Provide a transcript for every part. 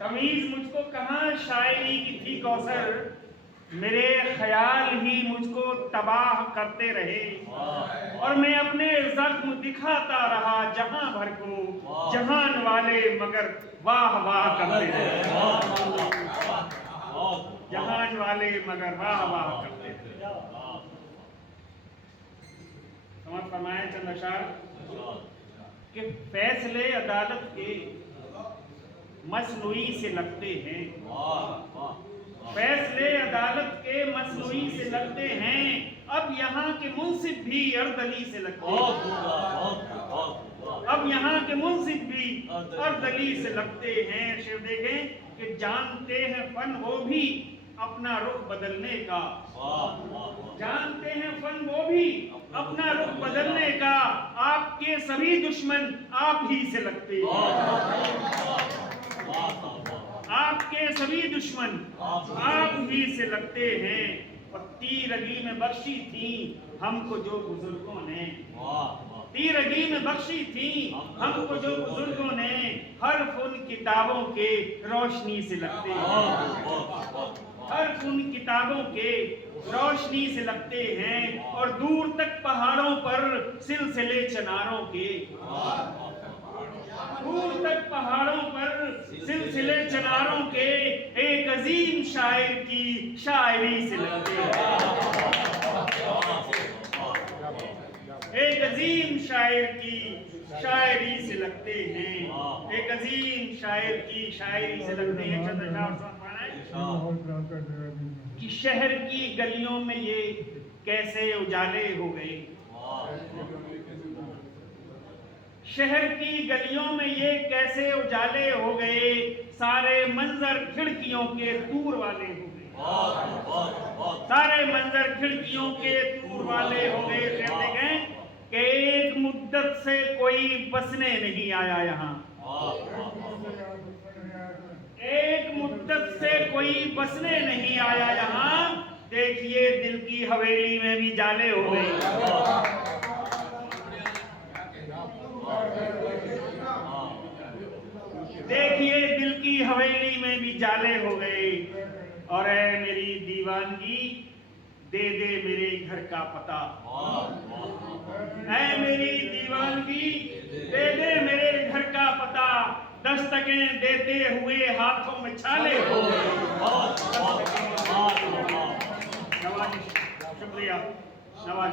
तमीज मुझको कहाँ शायरी की थी कौसर, मेरे ख्याल ही मुझको तबाह करते रहे, और मैं अपने जख्म दिखाता रहा जहां भर को, जहान वाले मगर वाह वाह करते रहे, जहान वाले मगर वाह वाह करते रहे। समझ फरमाए चंद अशार कि फैसले अदालत के मसनूई से लगते हैं, फैसले अदालत के मसनूई से लगते हैं, अब यहाँ के मुंसिफ भी अर्दली से लगते हैं, अब यहाँ के मुंसिफ भी अर्दली से लगते हैं। शेर देखें कि जानते हैं फन वो भी अपना रुख बदलने का, जानते हैं फन वो भी अपना रुख बदलने का, आपके सभी दुश्मन आप ही से लगते हैं, आपके सभी दुश्मन आप ही से लगते हैं। और तीरगी में बख्शी थी हमको जो बुजुर्गों ने, तीरगी में बख्शी थी हमको जो बुजुर्गों ने, हर्फ उन किताबों के रोशनी से लगते हैं, हर्फ उन किताबों के रोशनी से लगते हैं। और दूर तक पहाड़ों पर सिलसिले चनारों के, दूर तक पहाड़ों पर सिलसिले चनारों के, एक अजीम शायर की शायरी से लगते हैं, एक अजीम शायर की शायरी से लगते हैं, एक अजीम शायर की शायरी से लगते हैं। कि शहर की गलियों में ये कैसे उजाले हो गए, शहर की गलियों में ये कैसे उजाले हो गए, सारे मंजर खिड़कियों के दूर वाले हो गए, सारे मंजर खिड़कियों के दूर वाले हो गए। कहते गए कि एक मुद्दत से कोई बसने नहीं आया यहाँ, एक मुद्दत से कोई बसने नहीं आया यहाँ, देखिए दिल की हवेली में भी जाले हो गए, देखिए दिल की हवेली में भी जाले हो गए। और ऐ मेरी दीवानगी दे दे मेरे घर का पता, ऐ मेरी दीवानगी दे दे मेरे घर का पता, दस्तकें देते हुए हाथों में छाले हो गए। शुक्रिया नवाज,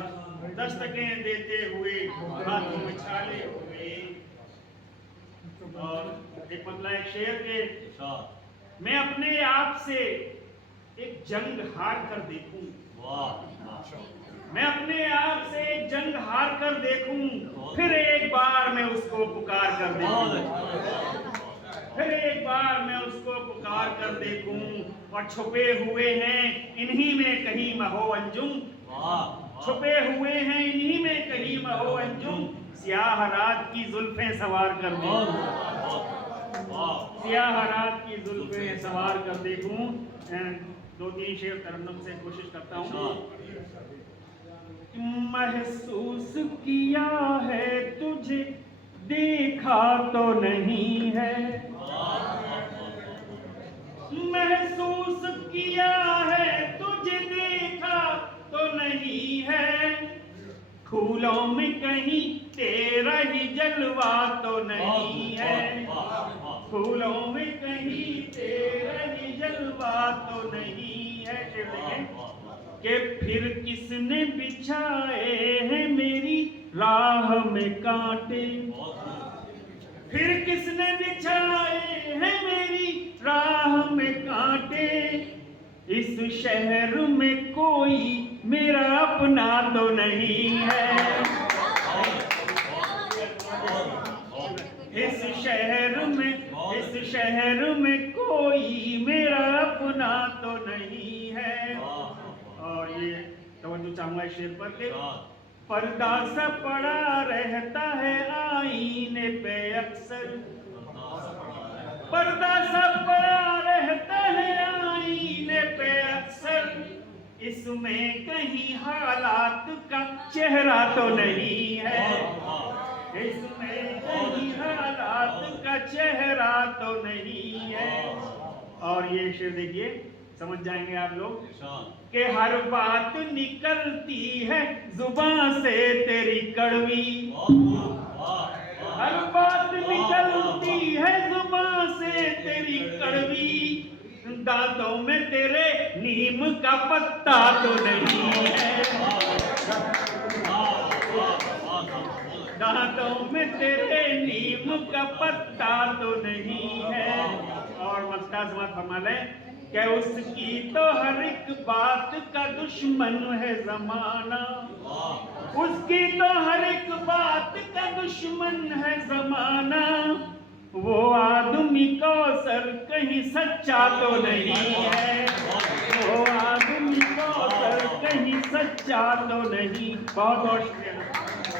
दस्तकें देते हुए हाथों में छाले हो गए। और एक मतलब एक शेर के, मैं अपने आप से एक जंग हार कर देखूं, मैं अपने आप से एक जंग हार कर देखूं, फिर एक बार मैं उसको पुकार कर देखूं, फिर एक बार मैं उसको पुकार कर देखूं। और छुपे हुए हैं इन्हीं में कहीं महो अंजुम, छुपे हुए हैं इन्हीं में कहीं महो अंजुम, स्याह रात की जुल्फें सवार कर देखूं, स्याह रात की जुल्फें सवार कर देखूं। दो तीन शेर तरन्नुम से कोशिश करता हूँ। महसूस किया है तुझे देखा तो नहीं है, महसूस किया है तुझे देखा तो नहीं है, फूलों में कहीं तेरा ही जलवा तो नहीं है, फूलों में कहीं तेरा ही जलवा तो नहीं है। कि फिर किसने बिछाए हैं मेरी राह में कांटे, फिर किसने बिछाए हैं मेरी राह में कांटे, इस शहर में कोई मेरा अपना तो नहीं है, इस शहर में कोई मेरा अपना तो नहीं है। और ये तवज्जो चाहूंगा शेर पर के, पर्दा सा पड़ा रहता है आईने पे अक्सर, पर्दा सा पड़ा रहता है आईने पे अक्सर, इसमें कहीं हालात का चेहरा तो नहीं है, इसमें कहीं हालात का चेहरा तो नहीं है। और ये शेर देखिए, समझ जाएंगे आप लोग इरशाद। कि हर बात निकलती है जुबान से तेरी कड़वी, हर बात निकलती है जुबान से तेरी कड़वी, दांतों में तेरे नीम का पत्ता तो नहीं है, दांतों में तेरे नीम का पत्ता तो नहीं है। और मस्ता समाज फरमा ले कि उसकी तो हर एक बात का दुश्मन है जमाना, उसकी तो हर एक बात का दुश्मन है जमाना, वो आदमी कौसर कहीं सच्चा तो नहीं है, वो आदमी कौसर कहीं सच्चा तो नहीं। बहुत बहुत शुक्रिया।